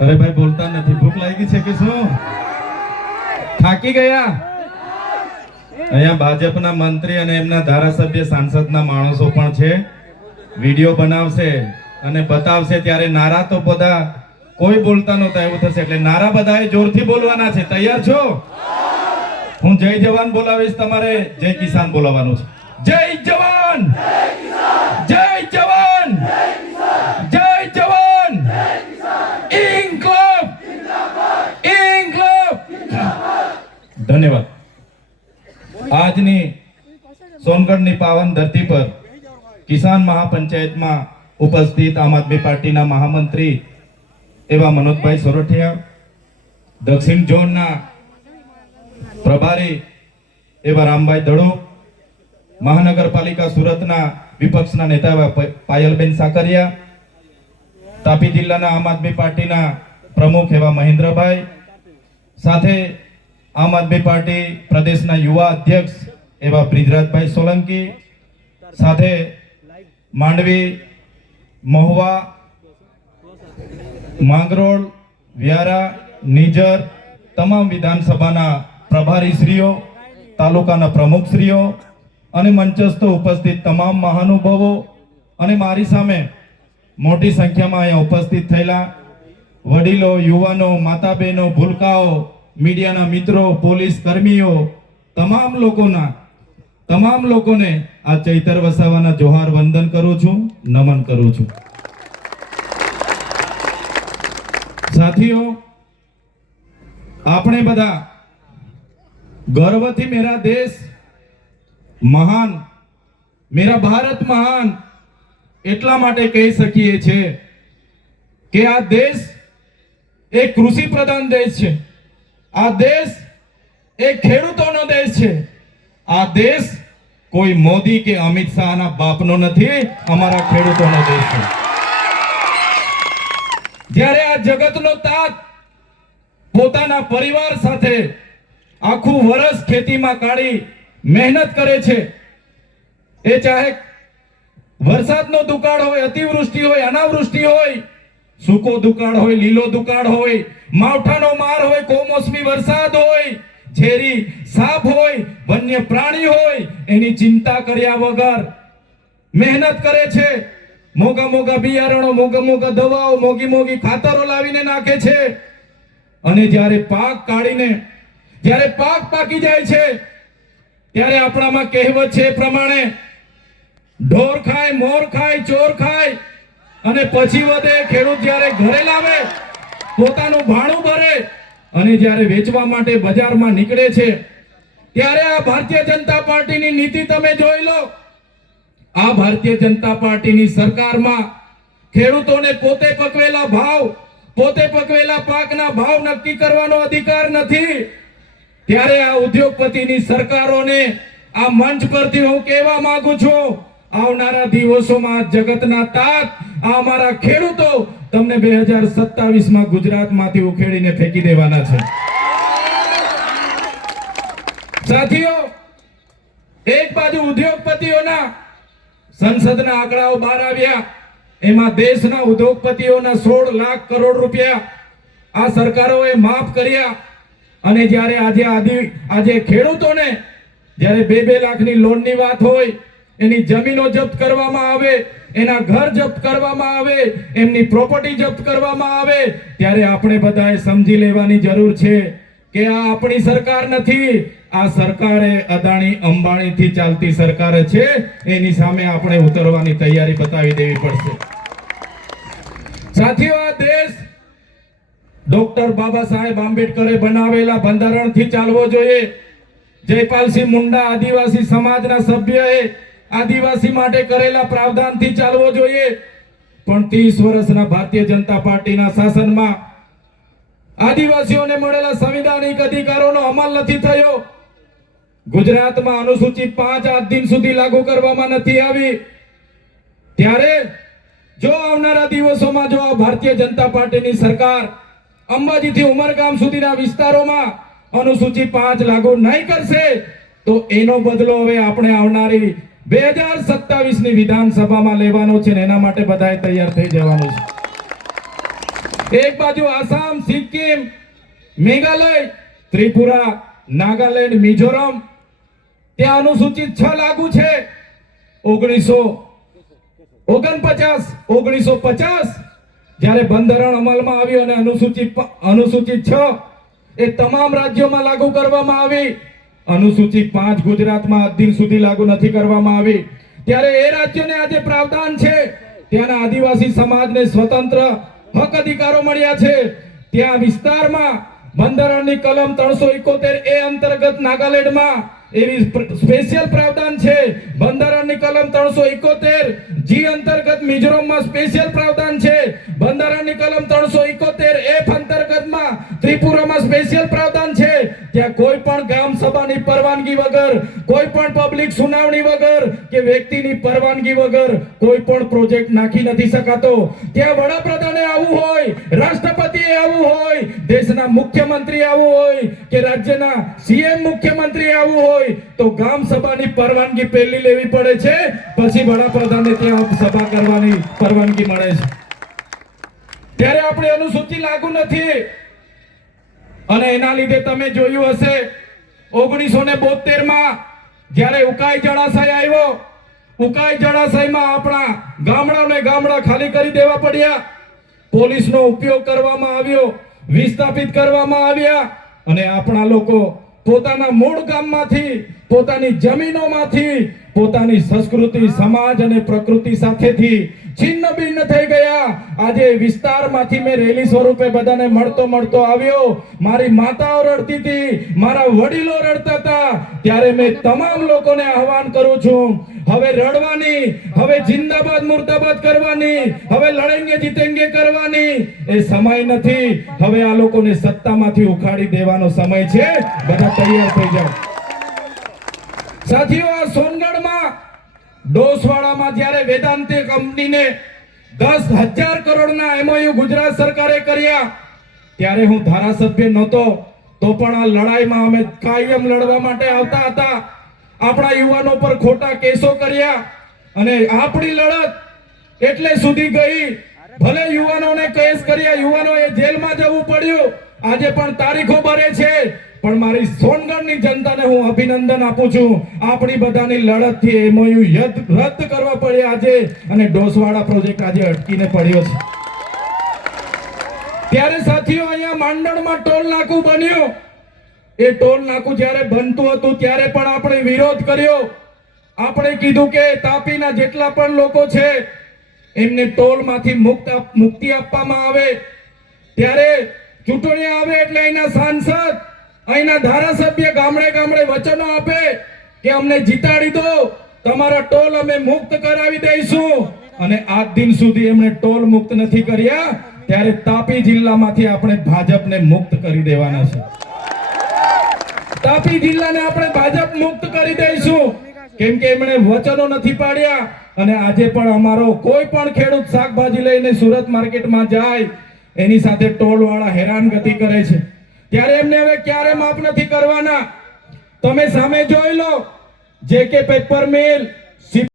અરે ભાઈ બોલતા નથી, ભૂખ લાગી છે કે શું? થાકી ગયા? અહીંયા ભાજપના મંત્રી અને એમના ધારાસભ્ય સાંસદના માણસો પણ છે, વિડીયો બનાવશે અને બતાવશે ત્યારે નારા તો બધા કોઈ બોલતા નહોતા એવું થશે, એટલે નારા બધાએ જોરથી બોલવાના છે. તૈયાર છો? હું જય જવાન બોલાવીશ, તમારે જય કિસાન બોલાવવાનું છે. જય જવાન, જય જવાન, જય જવાન, ઇન્કલાબ, ઇન્કલાબ. ધન્યવાદ. આજની સોનગઢની પાવન ધરતી પર કિસાન મહાપંચાયતમાં ઉપસ્થિત આમ આદમી પાર્ટીના મહામંત્રી એવા મનોજભાઈ સોરઠિયા, દક્ષિણ ઝોનના પ્રભારી એવા રામભાઈ દડો, મહાનગરપાલિકા સુરતના વિપક્ષના નેતા એવા પાયલબેન સાકરિયા, તાપી જિલ્લાના આમ આદમી પાર્ટીના પ્રમુખ એવા મહેન્દ્રભાઈ, સાથે આમ આદમી પાર્ટી પ્રદેશના યુવા અધ્યક્ષ એવા બ્રિજરાજભાઈ સોલંકી, સાથે માંડવી, મહુવા, માંગરોળ, વ્યારા, નિઝર તમામ વિધાનસભાના પ્રભારીશ્રીઓ, તાલુકાના પ્રમુખશ્રીઓ અને મંચસ્થ ઉપસ્થિત તમામ મહાનુભાવો અને મારી સામે મોટી સંખ્યામાં અહીંયા ઉપસ્થિત થયેલા વડીલો, યુવાનો, માતા બહેનો, ભૂલકાઓ, મીડિયાના મિત્રો, પોલીસ કર્મીઓ, તમામ લોકોને આ ચૈતર વસાવાના જોહાર વંદન કરું છું, નમન કરું છું. સાથીઓ, આપણે બધા ગર્વથી મેરા દેશ મહાન, મેરા ભારત મહાન એટલા માટે કહી શકીએ છીએ કે આ દેશ એક કૃષિ પ્રધાન દેશ છે, આ દેશ એક ખેડૂતોનો દેશ છે, આ દેશ કોઈ મોદી કે અમિત શાહના બાપનો નથી, અમારા ખેડૂતોનો દેશ છે. જ્યારે આ જગતનો તાત પોતાના પરિવાર સાથે આખું વર્ષ ખેતીમાં કાઢી મહેનત કરે છે, એ ચાહે વરસાદનો દુકાળ હોય, અતિવૃષ્ટિ હોય, અનાવૃષ્ટિ હોય, સૂકો દુકાળ હોય, લીલો દુકાળ હોય, માવઠાનો માર હોય, કમોસમી વરસાદ હોય, ઝેરી સાપ હોય, વન્ય પ્રાણી હોય, એની ચિંતા કર્યા વગર મહેનત કરે છે. મોગા મોગા બિયારણો, મોગા મોગા દવાઓ, મોગી મોગી ખાતરો લાવીને નાખે છે. અને જ્યારે પાક કાઢીને જ્યારે પાક પાકી જાય છે ત્યારે આપણામાં કહેવત છે એ પ્રમાણે ઢોર ખાય, મોર ખાય, ચોર ખાય અને પછી વધે. ખેડૂત જ્યારે ઘરે લાવે, પોતાનું ભાણું ભરે અને જ્યારે વેચવા માટે બજારમાં નીકળે છે ત્યારે આ ભારતીય જનતા પાર્ટીની નીતિ તમે જોઈ લો. આ ભારતીય જનતા પાર્ટીની સરકારમાં ખેડૂતોને પોતે પકવેલા ભાવ, પોતે પકવેલા પાકના ભાવ નક્કી કરવાનો અધિકાર નથી. ત્યારે આ ઉદ્યોગપતિની સરકારોને આ મંચ પરથી હું કહેવા માંગુ છું, આવનારા દિવસોમાં જગતના તાત આ અમારા ખેડૂતો તમને 2027માં ગુજરાતમાંથી ઉખેડીને ફેંકી દેવાના છે. સાથીઓ, એક બાજુ ઉદ્યોગપતિઓના સંસદના આંકડાઓ બહાર આવ્યા, એમાં દેશના ઉદ્યોગપતિઓના 16 લાખ કરોડ રૂપિયા આ સરકારોએ માફ કર્યા. અને જ્યારે આજે ખેડૂતોને જ્યારે 2-2 લાખની લોનની વાત હોય, એની જમીનો જપ્ત કરવામાં આવે, એના ઘર જપ્ત કરવામાં આવે, એમની પ્રોપર્ટી જપ્ત કરવામાં આવે, ત્યારે આપણે બધાએ સમજી લેવાની જરૂર છે કે આ આપણી સરકાર નથી, આ સરકારે અદાણી અંબાણીથી ચાલતી સરકાર છે. એની સામે આપણે ઉતરવાની તૈયારી બતાવી દેવી પડશે. સાથીઓ, આ દેશ ડોક્ટર બાબા સાહેબ આંબેડકરે બનાવેલા બંધારણથી ચાલવો જોઈએ. જયપાલસિંહ મુંડા આદિવાસી સમાજના સભ્યએ આદિવાસી માટે કરેલા પ્રાવધાનથી ચાલવો જોઈએ. પણ 30 વર્ષના ભારતીય જનતા પાર્ટીના શાસનમાં આદિવાસીઓને મળેલા સંવિધાનિક અધિકારોનો અમલ નથી થયો. ગુજરાતમાં અનુસૂચિ 5 આજ દિન સુધી લાગુ કરવામાં નથી આવી. ત્યારે જો આવનારા દિવસોમાં જો આ ભારતીય જનતા પાર્ટીની સરકાર અંબાજીથી ઉમરગામ સુધીના વિસ્તારોમાં અનુસૂચિ 5 લાગુ નહીં કરશે તો એનો બદલો હવે આપણે આવનારી 2027ની વિધાનસભામાં લેવાનો છે ને એના માટે બધાએ તૈયાર થઈ જવાનું છે. એક બાજુ આસામ, સિક્કિમ, મેઘાલય, ત્રિપુરા, નાગાલેન્ડ, મિઝોરમ ત્યાં અનુસૂચિત 6 લાગુ છે. 1949 જ્યારે બંધારણ અમલમાં આવ્યું અને અનુસૂચિત 6 એ તમામ રાજ્યોમાં લાગુ કરવામાં આવી. અનુસૂચિત 5 ગુજરાતમાં આજ દિન સુધી લાગુ નથી કરવામાં આવી. ત્યારે એ રાજ્યોને આજે પ્રાવધાન છે, ત્યાંના આદિવાસી સમાજને સ્વતંત્ર હક અધિકારો મળ્યા છે. ત્યાં વિસ્તારમાં બંધારણની કલમ 371 એ અંતર્ગત નાગાલેન્ડમાં એવી સ્પેશિયલ પ્રાવધાન છે. બંધારણની કલમ 371 જી અંતર્ગત મિઝોરમમાં સ્પેશિયલ પ્રાવધાન છે. બંધારણની કલમ 371 એફ અંતર્ગતમાં ત્રિપુરામાં સ્પેશિયલ પ્રાવધાન છે. ત્યાં કોઈ પણ ગ્રામ સભાની પરવાનગી વગર, કોઈ પણ પબ્લિક સુનાવણી વગર કે વ્યક્તિની પરવાનગી વગર કોઈ પણ પ્રોજેક્ટ નાખી નથી શકાતો. ત્યાં વડાપ્રધાને આવવું હોય, રાષ્ટ્રપતિએ આવવું હોય, દેશના મુખ્યમંત્રી આવવું હોય કે રાજ્યના સીએમ મુખ્યમંત્રી આવવું હોય તો ગ્રામ સભાની પરવાનગી પહેલી લેવી પડે છે, પછી વડાપ્રધાનને ત્યાં સભા કરવાની પરવાનગી મળે છે. ત્યારે આપણે અનુસૂચિ લાગુ નથી. અને એના લીધે તમે જોયું હશે 1972 માં જ્યારે ઉકાઈ જળાશય આવ્યો, ઉકાઈ જળાશયમાં આપણા ગામડા ખાલી કરી દેવા પડ્યા. પોલીસનો ઉપયોગ કરવામાં આવ્યો, વિસ્થાપિત કરવામાં આવ્યા અને આપણા લોકો પોતાના મૂળ ગામમાંથી, પોતાની જમીનોમાંથી, પોતાની સંસ્કૃતિ, સમાજ અને પ્રકૃતિ સાથેથી છિન્ન ભિન્ન થઈ ગયા. આજે વિસ્તારમાંથી મેં રેલી સ્વરૂપે બધાને મળતો આવ્યો. મારી માતાઓ રડતી હતી, મારા વડીલો રડતા હતા. ત્યારે મેં તમામ લોકોને આહવાન કરું છું, હવે રડવાની, હવે જિંદાબાદ મુર્દાબાદ કરવાની, હવે લડેંગે જીતેંગે કરવાની એ સમય નથી. હવે આ લોકોને સત્તામાંથી ઉખાડી દેવાનો સમય છે. બધા તૈયાર થઈ જાઓ. સાથીઓ, આ સોનગઢમાં ડોસવાડામાં જ્યારે વેદાંતે કંપનીને 10,000 કરોડના MOU ગુજરાત સરકારે કર્યા, ત્યારે હું ધારાસભ્ય નહોતો, તો પણ આ લડાઈમાં અમે કાયમ લડવા માટે આવતા હતા. આપણા યુવાનો પર ખોટા કેસો કર્યા અને આપણી લડત એટલે સુધી ગઈ. ભલે યુવાનોને કેસ કર્યા, યુવાનોએ જેલમાં જવું પડ્યું, આજે પણ તારીખો ભરે છે, પણ મારી સોનગઢની જનતાને હું અભિનંદન આપું છું. આપણી બધાની લડતથી MOU રદ કરવા પડ્યા આજે, અને ડોસવાડા પ્રોજેક્ટ આજે અટકીને પડ્યો છે. ત્યારે સાથીઓ, અહીંયા માંડણમાં ટોલ નાકું બન્યું. એ ટોલ નાકું જ્યારે બનતું હતું ત્યારે પણ આપણે વિરોધ કર્યો. આપણે કીધું કે તાપીના જેટલા પણ લોકો છે એમને ટોલમાંથી મુક્તિ આપવામાં આવે. ત્યારે ચૂંટણી આવે એટલે અહીંના સાંસદ, અહીંના ધારાસભ્ય ગામડે વચનો આપે કે અમને જીતાડી દો, તમારા ટોલ અમે મુક્ત કરાવી દઈશું. અને આજ દિન સુધી એમણે ટોલ મુક્ત નથી કર્યા. ત્યારે તાપી જિલ્લામાંથી આપણે ભાજપને મુક્ત કરી દેવાના છે. તાપી જિલ્લાને આપણે ભાજપ મુક્ત કરી દઈશું, કેમ કે એમણે વચનો નથી પાડ્યા. અને આજે પણ અમારો કોઈ પણ ખેડૂત શાકભાજી લઈને સુરત માર્કેટમાં જાય, એની સાથે ટોલ વાળા હેરાનગતિ કરે છે. ત્યારે એમને હવે ક્યારે માફ નથી કરવાના. તમે સામે જોઈ લો, JK પેપર મિલ,